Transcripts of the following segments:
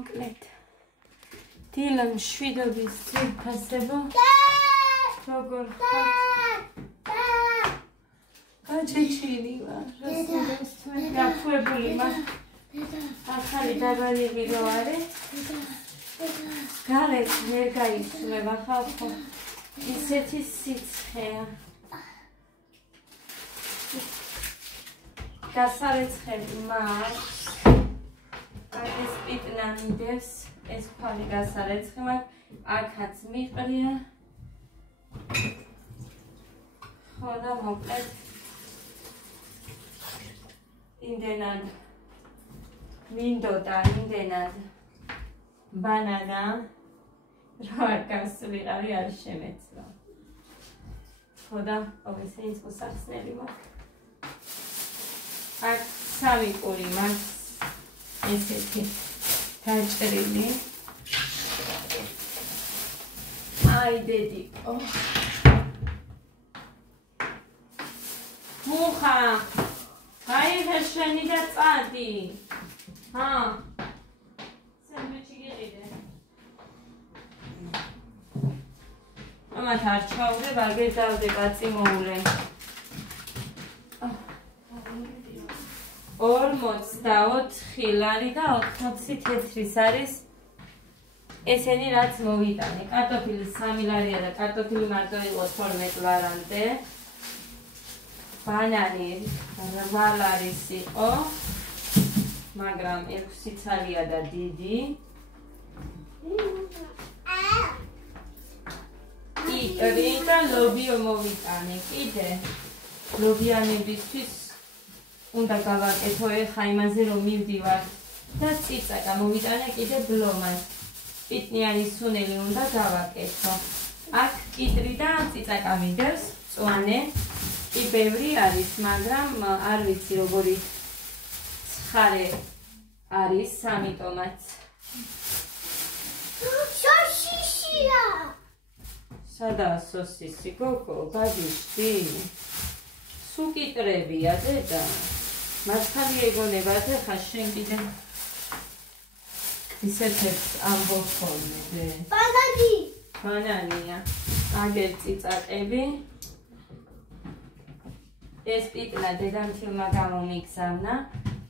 მოკლედ დილა მშვიდობის ძირფასებო როგორ ხართ გაჩეჩილი ვარ რასოდეს თქვენ გაფუებული მაგ ახალი დაბალები რო არის გარეთ ვერ გაიცვლება ხალხო ისეთი სიცხეა გასარეცხელი მაქვს ეს პიტნა მიდევს ეს ფალი გასარეცხი მაქვს აქაც მიყრია ხო და მოკლედ იმდენად მინდოდა იმდენად ბანანა რა გასვიღავი არ შემეცვა ხო და ოვესეინს მოსახსნელი მაქვს აქ სამი პური მაქვს ესეთი დაჭრილი აი დედიკო მუხა გაიღე შენი და წადი ჰა სენდვიჩი გიყიდე ამათ არ ჩაურებ არ გეძავდება წიმოულე 44 ლარი და 80 თეთრის არის ესენი რაც მოვიტანე კარტოფილი 3 ლარია და კარტოფილი მარტო იყო 12 ლარამდე ბანანი 8 ლარის იყო მაგრამ 6 ცალია და დიდი იკრინკა ლობიო მოვიტანე კიდე ლობიანებისთვის უნდა გავაკეთო ეხა იმაზე რომ მივდივარ და ციცაკა მოვიტანე კიდე ბლომას პიტნიანი სუნელი უნდა გავაკეთო აქ კიტრი და ციცაკა მიდევს წვანე კი ბევრი არის მაგრამ არ ვიცი როგორი ცხარე არის ამიტომაც სოსისია სადაა სოსისი გოგო ბაჯიშტი სუკიტრებია დედა მასთან ეგონებათ ხა შენ კიდე ისეთებს ამბობ ხოლმე ბანანია აგერ ციცაკები ეს პიტნა დედამჩილმა გამომიგზავნა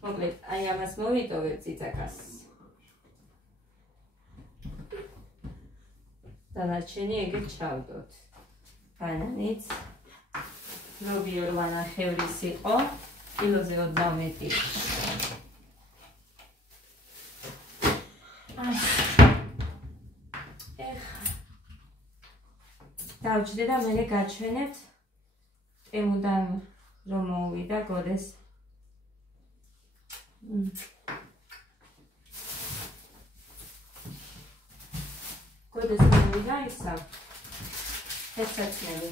მოკლედ აი ამას მოვიტოვებ ციცაკას დანარჩენი ეგეთ ჩავდოთ ბანანიც ლობიო 8 ნახევრის იყო კილოზე 30 ეხა დავჭდე და მე გაჩვენებთ ემუდან რომ მოვიდა გოდეს გოდეს მოვიდა ისა ესაცნელი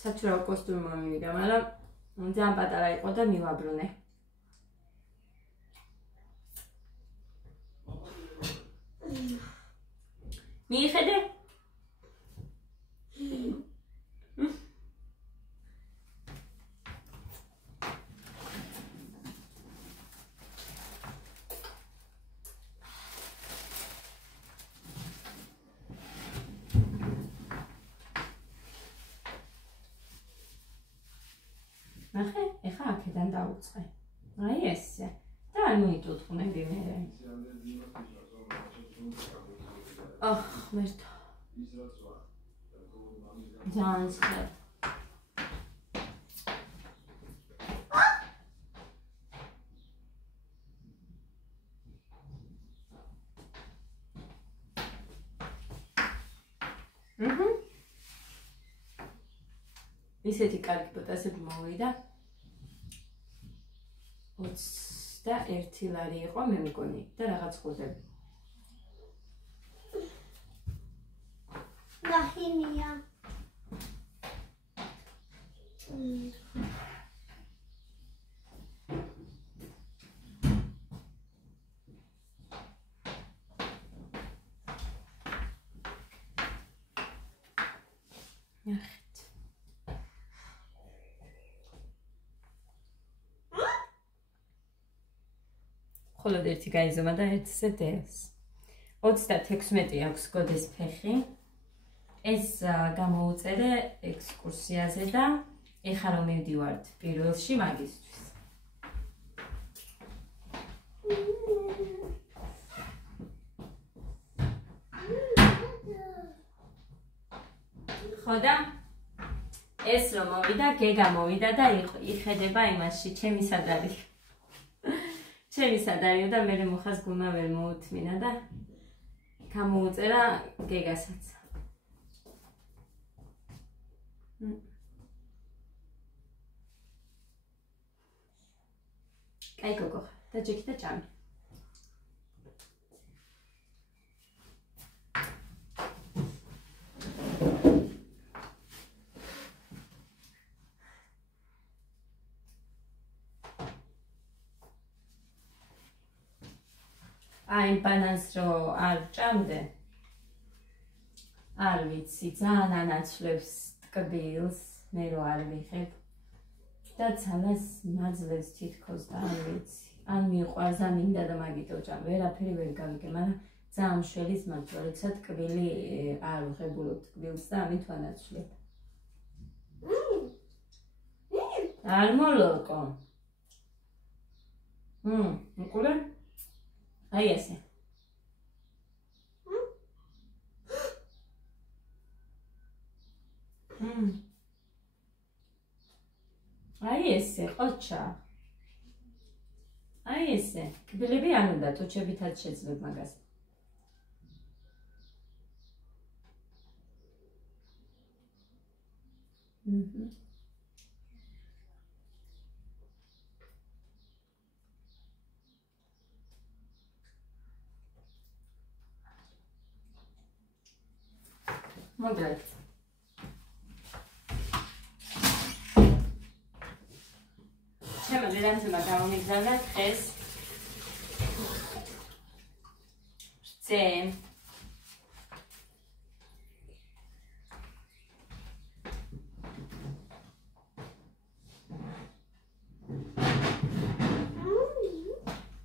საჩურავ კოსტუმი მომივიდა, მაგრამ ძალიან პატარა იყო და მივაბრუნე. მიიხედე? ნახე, ეხა აქედან დაუწყე. აი ესე. და არ მოიტუთხნები მე. აჰ, მერტო. ძალიან სხარ. ისეთი კარგი პოტასები მოვიდა 21 ლარი იყო მე მგონი და რაღაც ხუზები ნახინია მხოლოდ ერთი გაიზომა და ერთზე დევს. 36 აქვს გოდეს ფეხი. ეს გამოუწერე ექსკურსიაზე და ეხლა რომ მივდივართ პირველში მაგისთვის. ხოდა ეს რომ მოვიდა, გეგა მოვიდა და იხედება იმაში, ჩემი სად არის. ჩემი სად არისო და მე მოხას გულმა ვერ მოუთმინა და გამოუწერა გეგასაც. კაი გოგო, დაჯექი და ჭამი. აი ბანანს რო არ ჭამდე არ ვიცი ძალიან ანაცვლებს ტკბილს მე რო არ ვიხებ და ძალას მაძლევს თითქოს და არ ვიცი ან მიყვარს ან მინდა და მაგითო ჭამ ვერაფერი ვერ გავიგე მაგრამ ძალიან მშველის მაძლევ როცა ტკბილი არ ვღებულობ ტკბილს და ამით ვანაცვლებ არ მოლოკო მიყურე აი ესე. აი ესე, ყოჩა. აი ესე. კბილები არ უნდა, ტუჩებითაც შეძლებ მაგას. მოგდეთ. ჩემო დედამისმა გამომიგზავნა დღეს რძე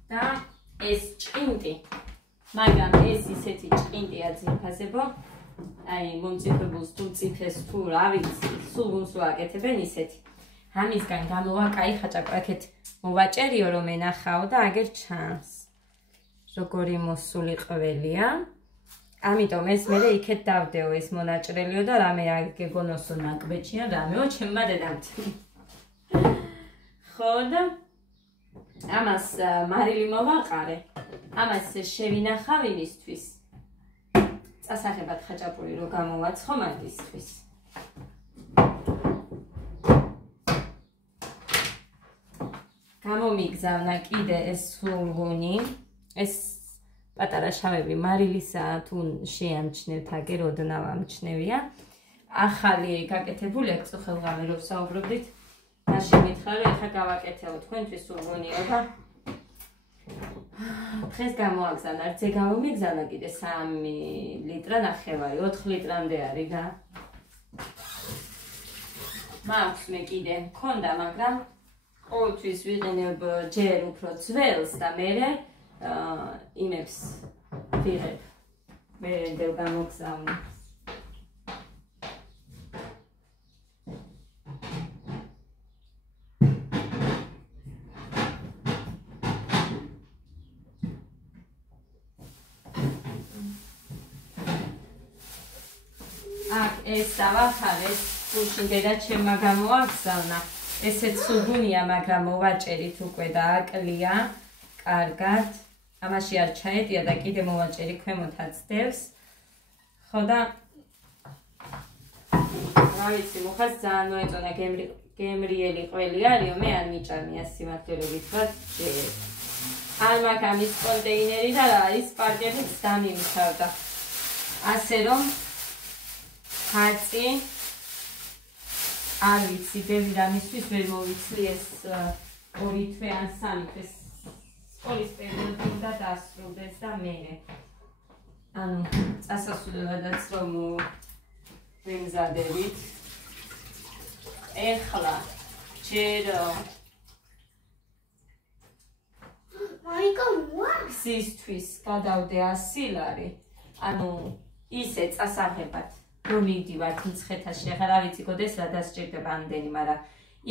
და ეს ჭყინტი მაგრამ ეს ისეთი ჭყინტია ძირფასებო აი მომწიფებულს თუ წიფეს თუ რა ვიცი სულ გულს ვაკეთებენ ისეთი ამისგან გამოვა კაი ხაჭაპაკეთ მოვაჭერიო რომ ენახაო და აგერ ჩანს როგორი მოსული ყველია ამიტომ ეს მე იქეთ დავდეო ეს მონაჭრელიო და რამე აგეგონოსო ნაკბეჭია რამეო ჩემმა დედამთი ხო და ამას მარილი მოვაყარე ამას შევინახავ იმისთვის წასაღებად ხაჭაპური რო გამოვაცხო მაგისთვის. გამომიგზავნა კიდე ეს სულგუნი, ეს პატარა შავები მარილისა თუ შეამჩნევთ აგერ ოდნავ ამჩნევია. ახალი გაკეთებული აქ ხელღამე რო საუბრობდით, მაშინ მითხრა რომ ეხა გავაკეთეო თქვენთვის სულგუნიო და დღეს გამოაგზავნა, რძე გამომიგზავნა კიდე 3 ლიტრა ნახევარი, 4 ლიტრამდე არის და მაქვს მე კიდე მქონდა, მაგრამ ყოველთვის ვიყენებ ჯერ უფრო ძველს და მერე იმებს ვიღებ. მე დევ გამოგზავნე. ეს დავახარეს გულში დედა ჩემმა გამოაგზავნა ესეც სულგუნია მაგრამ მოვაჭერით უკვე და აკლია კარგად ამაში არ ჩაეტია და კიდე მოვაჭერი ქვემოთაც დევს ხო და რა ვიცი მოხაც ძალიან მოეწონა გემრიელი ყველი არისო მე არ მიჭამია სიმართლეობით ვარ არ მაქვს ამის კონტეინერი და რა არის პარკებიც დამიმთავრდა ასე რომ ხაცი არ ვიცი ბევრი რამისთვის ვერ მოვიცლი ეს 2 თვე ან 3 თვე სკოლის პერიოდი უნდა დასრულდეს და მე ანუ წასასვლელადაც რომ ვიმზადებით ეხლა ჯერ მაიკა ქსისთვის გადავდე 100 ლარი, ანუ ისე წასაღებად რომ მივდივართ მცხეთაში, ახლა რა ვიცი გოდეს რა დასჭირდება ამდენი, მაგრამ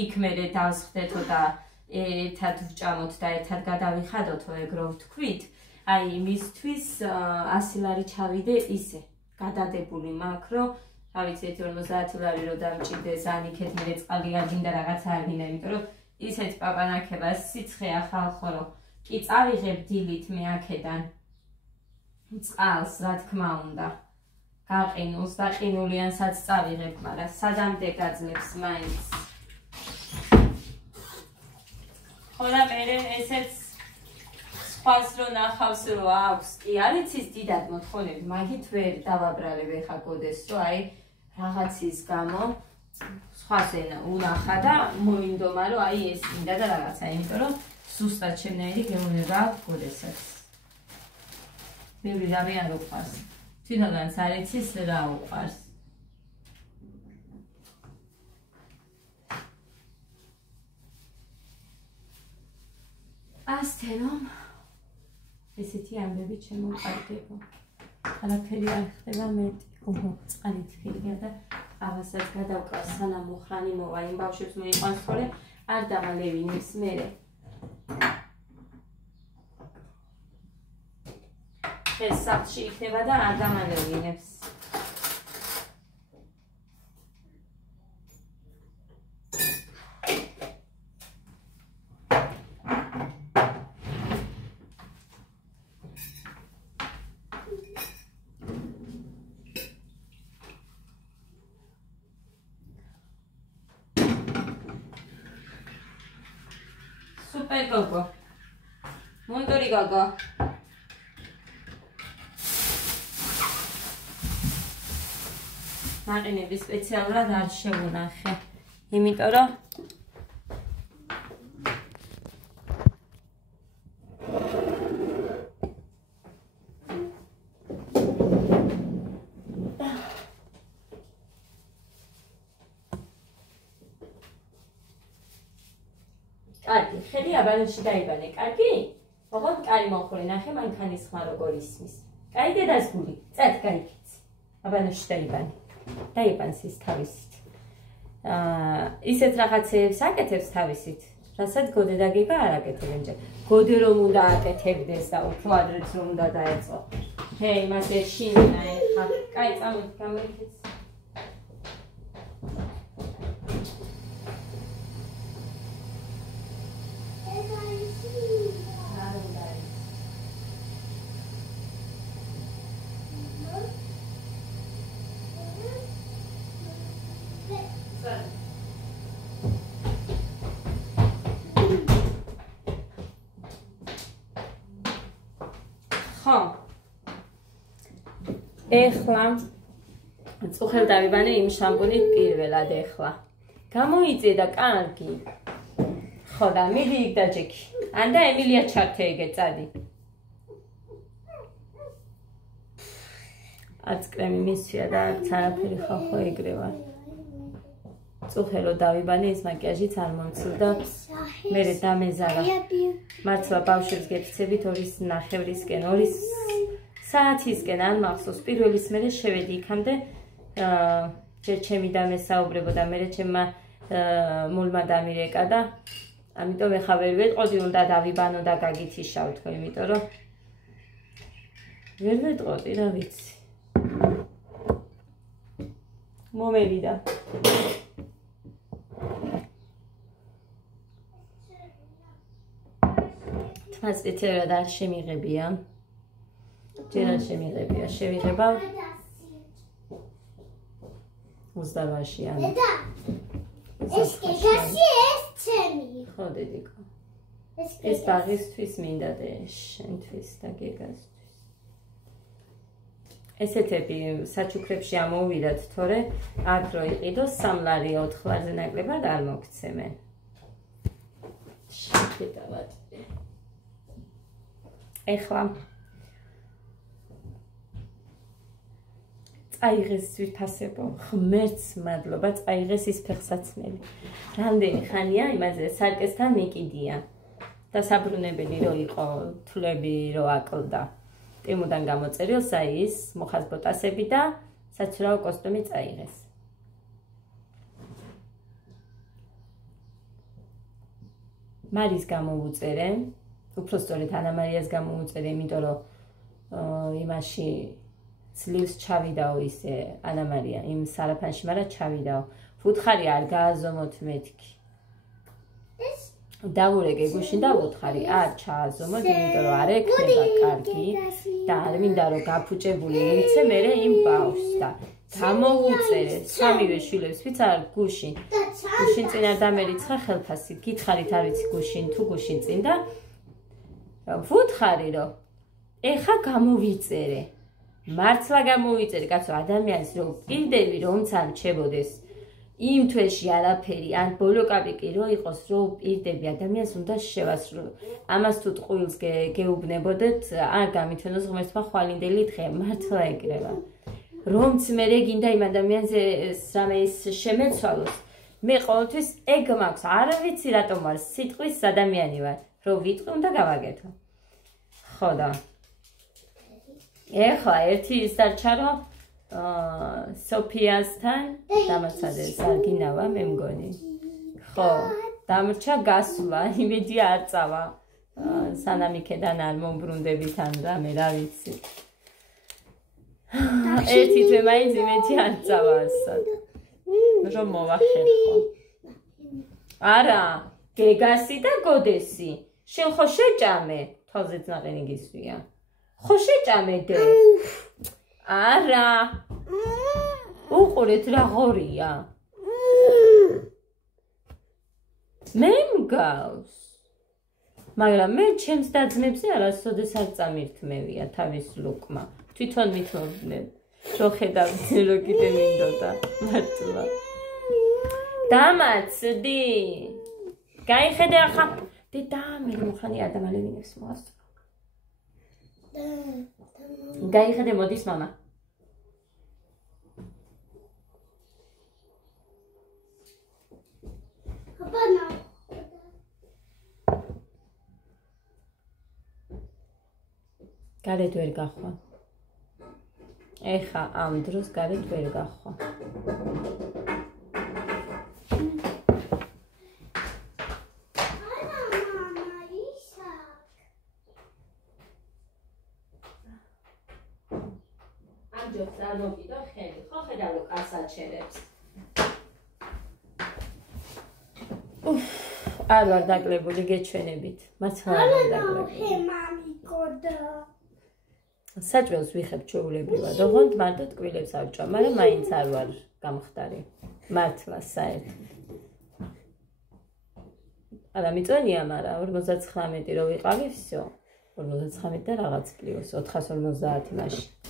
იქ მერე დავსხდეთო და ერთად ვჭამოთ და ერთად გადავიხადოთო, ეგ რო ვთქვით, აი მისთვის 100 ლარი ჩავიდე ისე გადადებული მაქვს, რომ რა ვიცი 50 ლარი რო დამჭირდეს, ან იქეთ მერე წყალი არ გინდა რაღაცა არ გინდა, იმიტომ რომ ისეთ პაპანაკებას სიცხეა ხალხო, რომ კი წავიღებ დილით მე აქედან წყალს, რა თქმა უნდა, გაყინულს და ყინულიანსაც წავიღებ, მაგრამ სადამდე გაძლებს მაინც. ხო და მერე ესეც სხვას რო ნახავს რო აქვს, კი არ იცის დიდად მოთხოვნები, მაგით ვერ დავაბრალებ ეხა გოდეს, რომ აი რაღაცის გამო სხვას უნახა და მოინდომა, რომ აი ეს მინდა და რაღაცა, იმიტომ რომ ზუსტად შემნაირი გეუბნება გოდესაც. ბევრი რამე არ უყვარს. თვითონაც არ იცის რა უყვარს. ასთე რომ ესეთი ამბები შემოყარდება. არაფერი არ ხდება მეტი. ოჰო, წყალით ხილია და ყავასაც გადავკრავს სანამ უხრანი მოვა იმ ბავშვებს მოიყვანს ხოლე არ დამალევინებს მერე. ეს საფში იქნება და არ დამალევინებს. Super gogo. Montori gogo. მაყინები სპეციალურად არ შევუნახე, იმიტომ რომ კარგი, ხელი აბანოში დაიბანე, კარგი? ოღონდ კარი მოხურე, ნახე მანქანის ხმა როგორ ისმის. კაი დედას გული, წად გაიქეცი. აბანოში დაიბანე. დაიბანს ის თავისით. ისეთ რაღაცებს აკეთებს თავისით, რასაც გოდე და გიგა არ აკეთებენ ჯერ. გოდე რომ უნდა აკეთებდეს და უფრო ადრეც რომ უნდა დაეწყო. ჰეი, მასე შინა ეხა. კაი, წამოდი, გამოიქეცი. ხო. ეხლა წუხელ დავიბანე იმ შამპუნით პირველად ეხლა. გამოიწედა კარგი. ხო და მიდი იქ დაჯექი. ან და ემილია ჩართე ეგე წადი. არც კრემი მისცია და არც არაფერი ხალხო ეგრევა. წუხელო დავიბანე ის მაკიაჟიც არ მომცილდა. მერე დამეზარა. მართლა ბავშვებს გეფიცებით 2:30-ისკენ 2 საათისკენ არ მახსოვს. პირველის მერე შევედი იქამდე ჯერ ჩემი დამე საუბრებოდა, მერე ჩემმა მულმა დამირეკა და ამიტომ ეხა ვერ ვეტყოდი, უნდა დავიბანო და გაგითიშავთო, იმიტომ რომ ვერ ვეტყოდი, რა ვიცი. მომევიდა. სპეციალურად არ შემიღებია. ჯერ არ შემიღებია, შევიღება 28-ში ან. ეს კეთასი ეს ჩემი. ხო დედიკო. ეს ბაღისთვის მინდა და შენთვის და გეგასთვის. ესეთები საჩუქრებში ამოვიდათ, თორე აქ რო იყიდოს 3 ლარი 4 ლარზე ნაკლებად არ მოგცემენ. შეკეთავად. ეხლა წაიღეს ვიფასებო, ღმერთს მადლობა, წაიღეს ის ფეხსაცმელი. რამდენი ხანია იმაზე სარკესთან მეკიდია. და საბრუნებელი რო იყო თვლები რო აკლდა ტემუდან გამოწერილს აი ის მუხას ბოტასები და საცურაო კოსტუმი წაიღეს მარის გამოვუწერე უფრო სწორედ ანა მარიას გამოვუწერე იმიტომ რომ იმაში ძლივს ჩავიდაო ისე ანა მარია იმ სარაფანში მაგრამ ჩავიდაო ვუთხარი არ გააზომოთ მეთქი დავურეგე გუშინ და ვუთხარი არ ჩააზომოთ იმიტომ რომ არ ექნება კარგი და არ მინდა რომ გაფუჭებული მივიცე მე იმ ბავშვს და გამოვუწერე სამივე შვილებს ვიცარ გუშინ წინ არ დამერიცხა ხელფასი გითხარით არ ვიცი გუშინ თუ გუშინ წინ და ვუთხარი რომ ეხა გამოვიწერე მართლა გამოვიწერე კაცო ადამიანის რომ პირდები რომც არ მჩებოდეს იმ თვეში არაფერი ან ბოლო კაპიკი რო იყოს რო პირდები ადამიანს უნდა შევასრულო ამას თუ ტყუილს გეუბნებოდეთ არ გამithენოს ღმერთმა ხვალინდელი დღე მართლა ეკრება რომც მე გინდა იმ ადამიანზე რამე ის შემეცვალოს მე ყოველთვის ეგ მაქვს არ ვიცი რატომ არ სიტყვის ადამიანი ვარ რო ვიტყვი უნდა გავაკეთო ხო და ეხლა ერთი ის დარჩა რომ სოფიასთან დამაცადეს არ გინავა მე მგონი ხო დამრჩა გასვლა იმედი არ წავა სანამ იქედან არ მომბრუნდებით ან რამე რა ვიცი ერთი თვე მაინც იმედი არ წავა ასად რომ მოვახერხო არა გეგასი და გოდესი შენ ხო შეჭამე თვალზეც ნაყენი გისვია ხო შეჭამე დე არა უყურეთ რა ღორია მე მგავს მაგრამ მე ჩემს დაძმებზე არასოდეს არ წამირთმევია თავის ლუკმა თვითონ მithოვდნენ რო ხედავთ რო კიდე მინდოდა მართლა დამაცდი გაიხედე ახლა დედა მე მოხანი ადამიანებს მოასწრო გაიხედე მოდის მამა აბანა გარეთ ვერ გახვა ეხა ამ დროს გარეთ ვერ გახვა მოკიდო ხელი ხო ხედავ რომ კასაჩერებს არ ვარ დაკლებული გეჩვენებით მართლა არ ვარ დაკლებული საჭმელს ვიხებ ჩვეულებრივად ოღონდ მარტო ტკბილებს ავჭვა მაგრამ მაინც არ ვარ გამხდარი მართლა საერთოდ არა მიწონია მაგრამ 59 რო ვიყავი всё 59 და რაღაც პლუს 450 მაშინ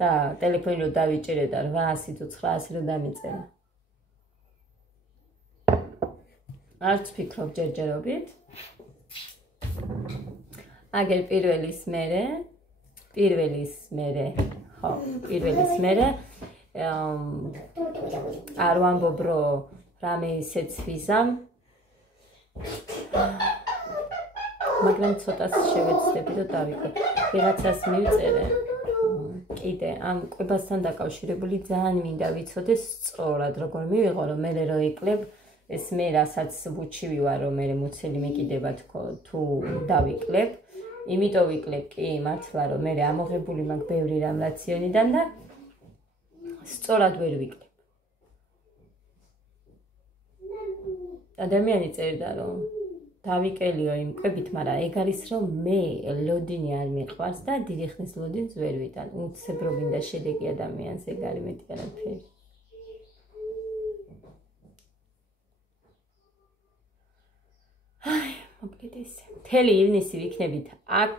და ტელეფონი რო დავიჭერე და 800 თუ 900 რო დამიწერა. არც ფიქრობ ჯერჯერობით. აგერ პირველის მერე არ ვამბობ რომ რამე ისეც ვიზამ მაგრამ ცოტას შევეცდები და დავიკოთ. ვიღაცას მივწერე კიდე ამ კვებასთან დაკავშირებული ძალიან მინდა ვიცოდეს სწორად როგორ მივიღო რომ მე რო ეკლებ ეს მე რასაც ვუჩივი ვარ რომ მე მოცელი მეკიდება თქო თუ დავიკლებ იმიტომ ვიკლებ კი მართლა რომ მე ამოღებული მაქვს ბევრი რამ რაციონიდან და სწორად ვერ ვიკლებ ადამიანი წერდა რომ დავიკელიო იმ კვებით, მაგრამ ეგ არის რომ მე ლოდინი არ მიყვარს და დიდი ხნის ლოდინს ვერ ვიტან. უცებრობინდა შედეგი ადამიანს ეგ არის მეტი არაფერი. აი, მოკლედ ესე. მთელი ივნისი ვიქნებით აქ.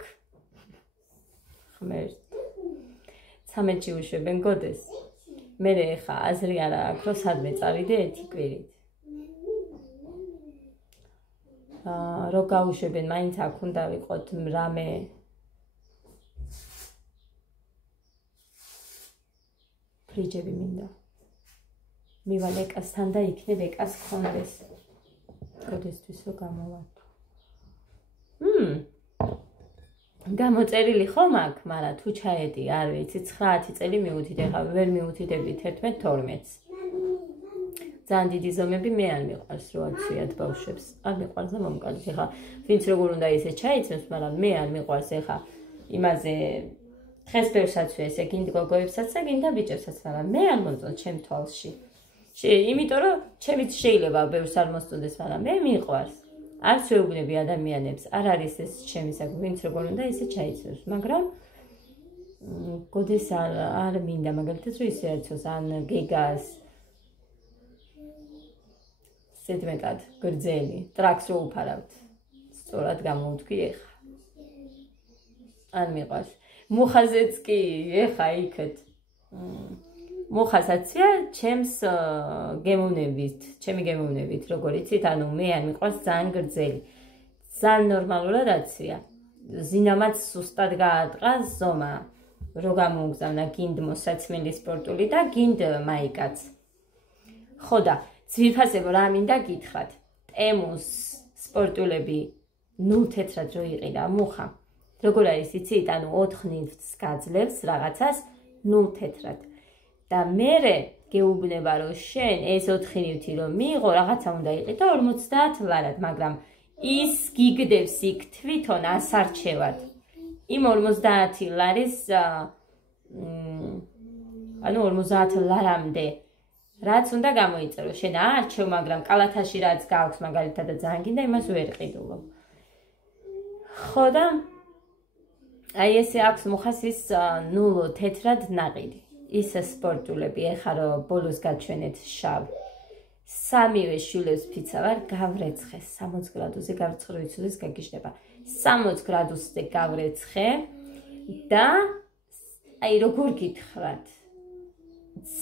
ღმერთ. 13-ში უშვებენ გოდეს. მე ხა აზრი არა აქვს რომ სადმე წავიდე ერთი კვირით. რო გაუშვებენ მაინც აქ უნდა ვიყოთ რამე ფრიჯები მინდა მივალ ეკასთან და იქნებ ეკას გქონდეს გოდესთვის რო გამოვარდო გამოწერილი ხომ აქ, მაგრამ თუ ჩაედი, არ ვიცი, 9 წელი მივუთით, ეხლა ვერ მივუთიდებით 11-12-ს. ძალიან დიდი ზომები მე არ მიყვარს რო აცვიათ ბავშვებს. არ მიყვარს და მომკარდით. ეხლა ვინც როგორ უნდა ისე ჩაიცნოს, მაგრამ მე არ მიყვარს ეხლა იმაზე დღეს ბევრს აცვია ესე გინდა გოგოებსაც და გინდა ბიჭებსაც, მაგრამ მე არ მომწონს ჩემ თვალში. იმიტომ რომ ჩემიც შეიძლება ბევრს არ მოსწონდეს, მაგრამ მე მიყვარს. არც ვეუბნები ადამიანებს, არ არის ეს ჩემი საქმე, ვინც როგორ უნდა ისე ჩაიცნოს, მაგრამ გოდეს არ მინდა მაგალითად რომ ისე არცოს ან გეგას სედმეტად გრძელი, ტრაქს რო უფარავთ. სწორად გამოვთქვი ეხა. არ მიყვარს. მუხაზეც კი ეხა იქეთ. მუხაზაცია ჩემს ჩემი გემოვნებით, როგორ იცით, ანუ მე არ მიყვარს ძალიან გრძელი. ძალიან ნორმალურად აცვია. ზინამაც სუსტად გაატყა ზომა. რო გამოუგზავნა გინდ მოსაცმელი სპორტული და გინდ მაიკაც. ხო და ძვირფასებო რა მინდა გითხრათ. ტემუს სპორტულები 0 თეთრად რო იყიდა მუხა. როგორ არის იცით, ანუ 4 ნივთს გაძლევს რაღაცას 0 თეთრად. და მერე გეუბნება რომ შენ ეს 4 ნივთი რომ მიიღო, რაღაცა უნდა იყიდო 50 ლარად, მაგრამ ის გიგდებს იქ თვითონ ასარჩევად. იმ 50 ლარის ანუ 50 ლარამდე რაც უნდა გამოიწერო. შენ არჩევ, მაგრამ კალათაში რაც გაქვს მაგალითად და ძალიან გინდა, იმას ვერ ყიდულობ. ხო და აი ესე აქვს მუხას ის 0 თეთრად ნაყიდი. ის სპორტულები ეხა რომ ბოლოს გაჩვენეთ შავ. სამივე შვილებს ფიცავარ გავრეცხე 60 გრადუსზე გავრცხოვიცუდეს გაგიჟდება. 60 გრადუსზე გავრეცხე და აი როგორ გითხრათ.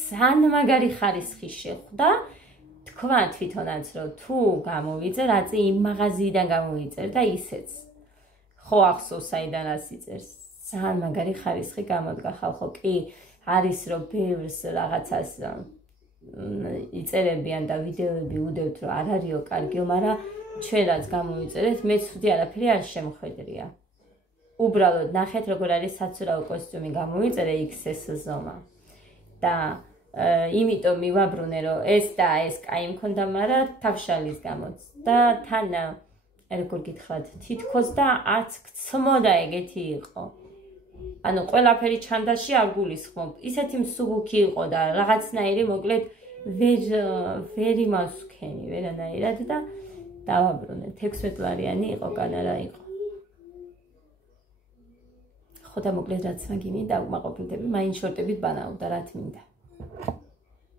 ძალიან მაგარი ხარისხი შეხვდა. თქვა თვითონაც რომ თუ გამოვიწერ, რაც იმ მაღაზიიდან გამოვიწერ და ისეც. ხო ახსოვს საიდან ასიწერს. ძალიან მაგარი ხარისხი გამოდგა ხალხო კი არის რომ ბევრს რაღაცას იწერებიან და ვიდეოები უდევთ რომ არ არისო კარგიო, მაგრამ ჩვენ რაც გამოვიწერეთ, მე ცუდი არაფერი არ შემხედრია. უბრალოდ ნახეთ როგორ არის საცურაო კოსტიუმი გამოვიწერე XS ზომა. და იმიტომ მივაბრუნე რომ ეს და ეს კაი მქონდა, მაგრამ თავშალის გამოც. და თან როგორ გითხრათ, თითქოს და არც გცმოდა ეგეთი იყო. ანუ ყველაფერი ჩანდაში არ გულისხმობ. ისეთი მსუბუქი იყო და რაღაცნაირი მოკლედ ვერ იმას ვქენი, ვერანაირად და დავაბრუნე. 16 ლარიანი იყო, კანარა იყო. ხო და მოკლედ რაც მაგი მინდა უკმაყოფილდები, მაინ შორტებით ბანაობდა, რა თმინდა.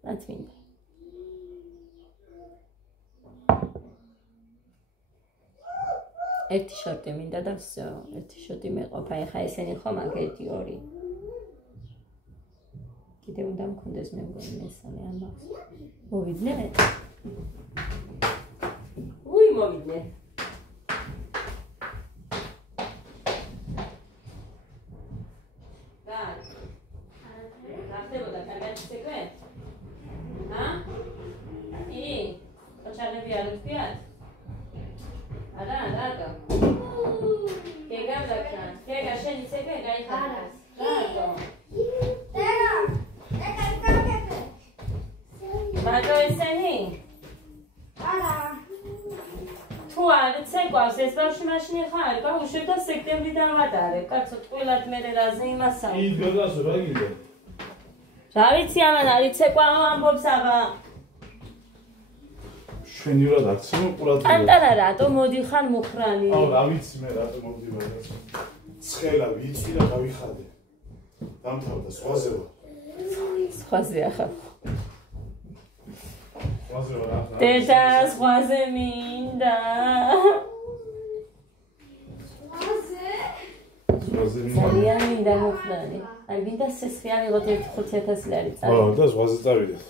რაც მინდა. ერთი შორტი მინდა და всё, ერთი შორტი მეყოფა. ეხა ესენი ხომ აქ 1-2. კიდე უნდა მქონდეს მე მგონი მესამე ამას. მოვიდნენ? უი მოვიდნენ. გახდებოდა კარგად ცეკვე? ჰა? ი? ოჩარები არ უწვიათ? არა, რატო? გეგა შენი ცეკვე გაიხარა. რატო? რატო ესენი? არა. თუ არ ცეკვავს ეს ბავშვი მაშინ ხარ, გაუშვებ და სექტემბრიდან ვატარებ. კაცო, ტყუილად მე რაზე იმასავ. ის გაგასო რა გინდა? რა ვიცი ამან არის ცეკვა ამბობს აღა. შვენივრად აქცევ ყურადღება. ტანტარა რატო მოდიხარ მუხრანი? აუ რა ვიცი მე რატო მოვდივარ რა. ცხელა ვიცი და გავიხადე. დამთავრდა სხვაზე ვარ. სხვაზე ახლა. სხვაზე ვარ ახლა. დედა სხვაზე მინდა. სხვაზე მინდა. ძალიან მინდა მუხრანი. აი მინდა სესხი ავიღოთ 5,000 ლარი წავიდე. აუ და სხვაზე წავიდეთ.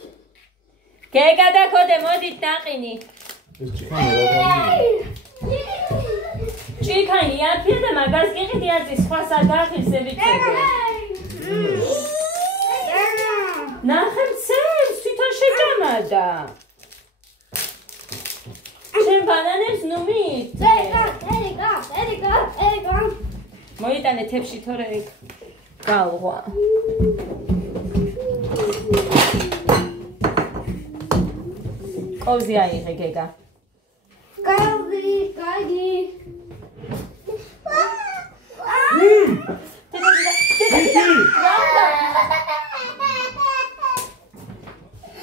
გეგა და ქოდე მოდით დაყინი. ეს ჩიქანი რა გამიგია? ჩიქანი აფია და მაგას გიყიდი აზი სხვა სადახილსები წეგე. ნახე მცემს თვითონ შეჯამადა. შენ ბანანებს ნუმით? ერიკა. მოიტანე თებში თორე ეგ გავღვა. ყოვზი აიღე გეგა. Კარგი.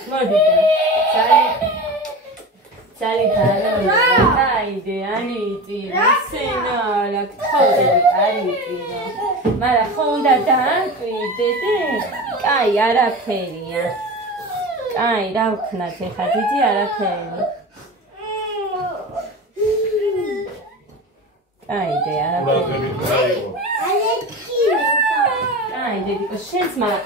მოდი. Sali haide aniti senala khode aniti mara khonda danqidete kai araferiya kai ra vknat ეხა დიდი არაფერი კაიდე არაფერი კაიდე შენს მარა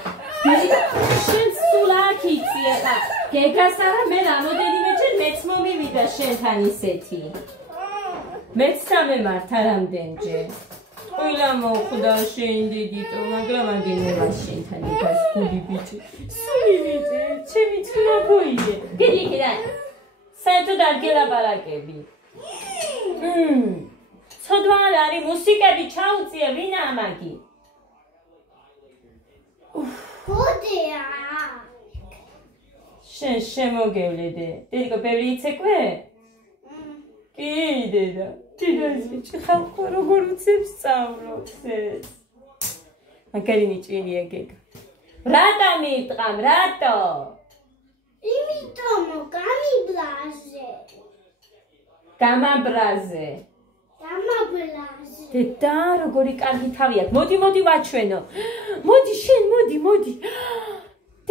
შენს სულაკიცი ეხა გეგასარა მე რამოდენიმეჯერ მეც მომივიდა შენთან ისეთი მეც სამემართ არამდენჯერ ყველა მოხვდა შენ დიდიტო მაგრამ აგენება შენთან იგას გული ბიჭი სული ბიჭი ჩემი ცნობოიდე გიდი კიდე საერთოდ არ გელაპარაკები ცოდვა არ არის მუსიკები ჩაუწიე ვინა ამაგი ხოდია შენ შემოგევლედე დედიკო ბევრი იცეკვე კი დედა დიდას ბიჭი ხალხო როგორ უცებს სწავლობს ეს მაგარი ნიჭიერია გეგა რატო მიტყამ რატო იმიტომ გამიბრაზე გამაბრაზე დედა როგორი კარგი თავი აქვს მოდი ვაჩვენო მოდი შენ მოდი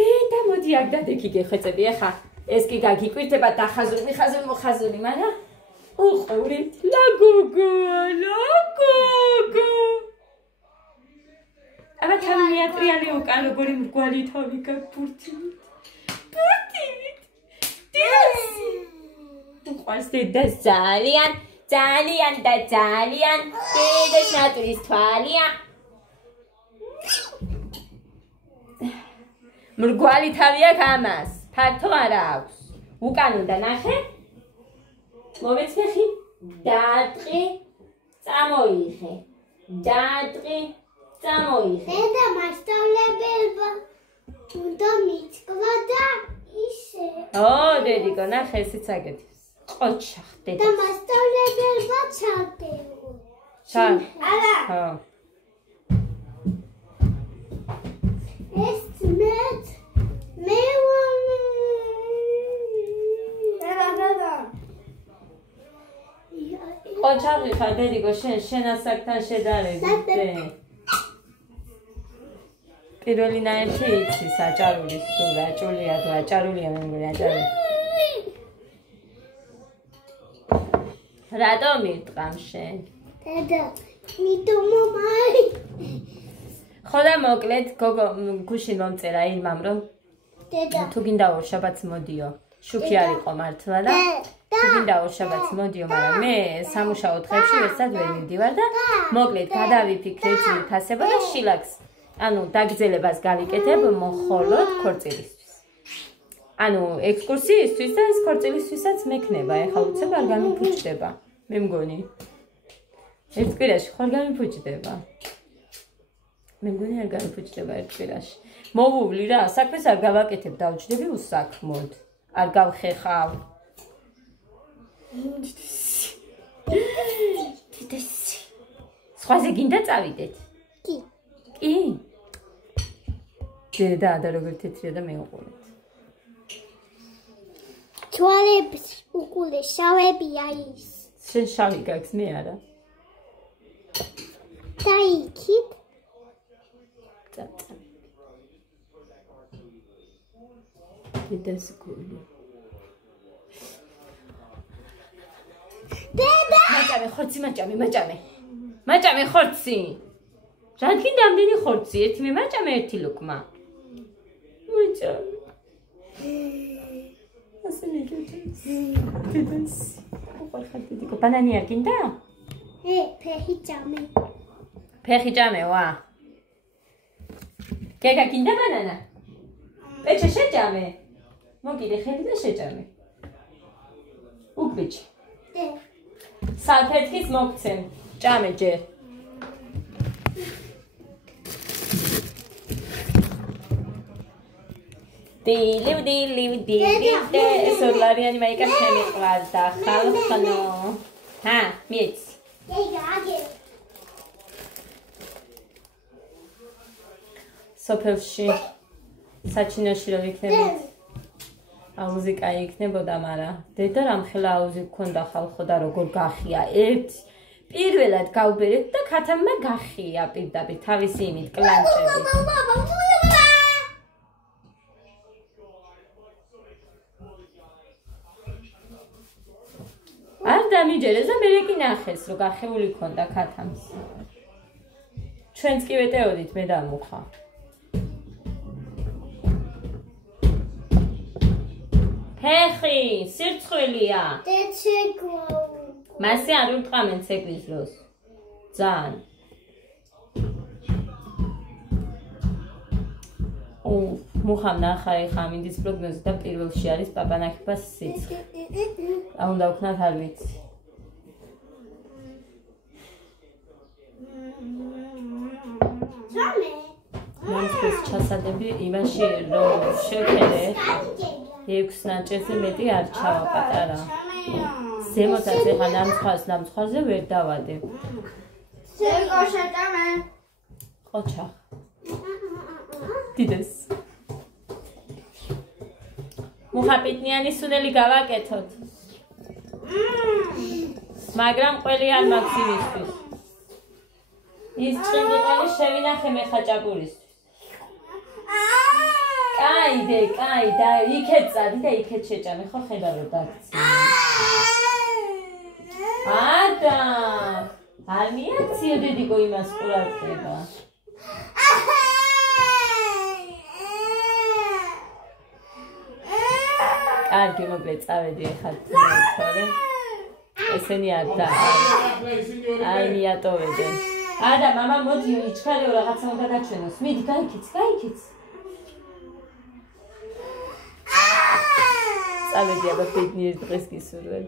დედა მოდი აქ დადექი გეხეწები ახლა ეს კი გაგიკვირდება დახაზური მიხაზური მოხაზური მაგრამ უყურით ლაგოგო აბა თავი მიატრიალი უკან როგორი მრგვალი თავი გაბურთინით უყვარს დედა ძალიან და ძალიან დედას ნატურის თვალია მრგვალი თავი აქვს ამას ფართო არა აქვს უკან უნდა ნახე მომეცნეხი დაატყი წამოიღე დედა მასწავლებელმა უნდა მიწკვა და ისე დედიკო ნახე ესეც აგეთებს ყოჩახ დედა და მასწავლებელმა ჩავდეო არა ეს მე ყოჩაღი ხარ დედიკო შენ ასაკთან შედარებით პირველი ნაერთი იცი საჭარული სულ აჭულია თუ აჭარულია მე მგონი აჭარული რატო მიტყამ შენ დედა მიტომომაი ხო და მოკლედ გოგო გუშინ მომწერა ილმამ რომ დედა თუ გინდა ორშაბათს მოდიო შუქი არ იყო მართლა და თუ გინდა ორშაბათს მოდიო მაგრამ მე სამუშაო დღეებში ერთად ვერ მივდივარ და მოკლედ გადავიფიქრე ძირითასება და შილაკს ანუ დაგძელებას გავიკეთებ მხოლოდ ქორწილისთვის ანუ ექსკურსიისთვის და ეს ქორწილისთვისაც მექნება ეხლა უცებ არ გამიფუჭდება მე მგონი ერთ კვირაში ხარ გამიფუჭდება მე მგონი არ გამიფუჭდება ერთ კვირაში მოვუვლი რა საქმეს არ გავაკეთებ დავჯდები უსაქმოდ არ გავხეხავ დიდესი სხვაზე გინდა წავიდეთ კი დედა და როგორ თეთრია და მეუყურეთ თვალებს უკულე შავებია ის შენ შავი გაქვს მე არა და იქით დედას გული დედა მაჭამე ხორცი მაჭამე ხორცი რადგან რამდენი ხორცი ერთი მე მაჭამე ერთი ლუკმა მაჭამე ასე მიგეჭებს დედას უყურხარ დედიკო ბანანი არ გინდა ფეხი ჭამე ვა გეგა გინდა ბანანა პეჩე შეჭამე მოგიდე ხედი და შეჭამე უკბიჭი სალფეთქის მოგცემ ჭამე ჯერ. დილივ ეს ორლარიანი მაიკა შემიყვარდა ხალხნო. ჰა, მიეც. სოფელში საჩინოში რომ იქნებით აუზი კაი იქნებოდა, მაგრამ დედა რამხელა აუზი გქონდა ხალხო და როგორ გახია ერთი პირველად გავბერეთ და ქათამმა გახია პირდაპირ თავისი იმით კლანჭებით. არ დამიჯერეს და მე კი ნახეს რომ გახეული ქონდა ქათამს. ჩვენც კი ვეტეოდით მე და მუხა. ფეხი, სირცხვილია. მასე არ უტყამენ ცეკვის დროს. ძალიან. მუხამ ნახარი ხამინდის პროგნოზი და პირველში არის პაპანაკიფას სიცხე. უნდა ვქნათ არ ვიცი. მომწეს ჩასადები იმაში რომ შევქერე 6 ნაჭერზე მეტი არ ჩავა პატარა. ზემოთაც ეხა ნამცხვაზე ვერ დავადებ. ყოჩა. დიდეს. მუხაპიტნიანი სუნელი გავაკეთოთ. მაგრამ ყველი არ მაქვს იმისთვის. ის ჭრინდიყალი შევინახე მე ხაჭაპურისთვის. კაი და იქეთ წადი და იქეთ შეჭამე ხო ხედა რომ დაგცი. ადა არ მიაქციო დედიკო იმას ყურადღება. კარგი მოკლედ წავედი ახლა თორე ესენი არ და არ მიატოვებენ. ადა მამა მოდი იჩქარეო რაღაცა უნდა გაჩვენოს. მიდი გაიქიც. წავედი აბა ბედნიერ დღეს გისურვებ.